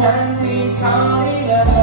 ฉันที่เขาได้เงิน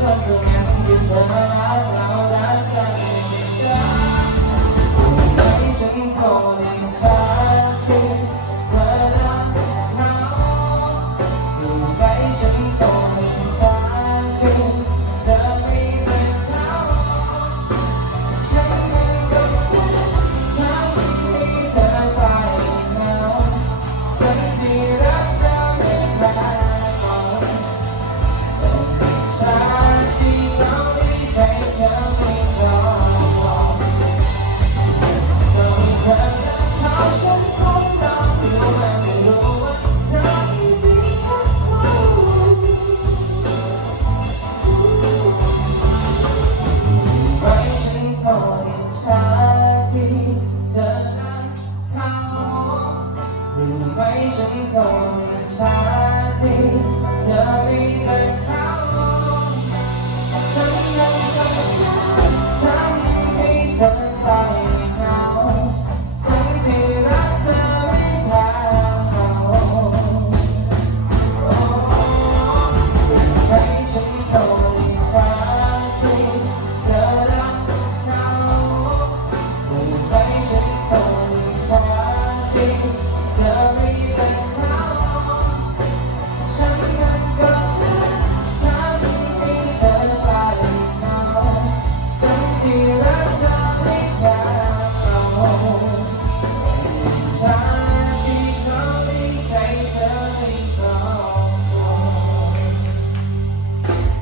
Thank you. God.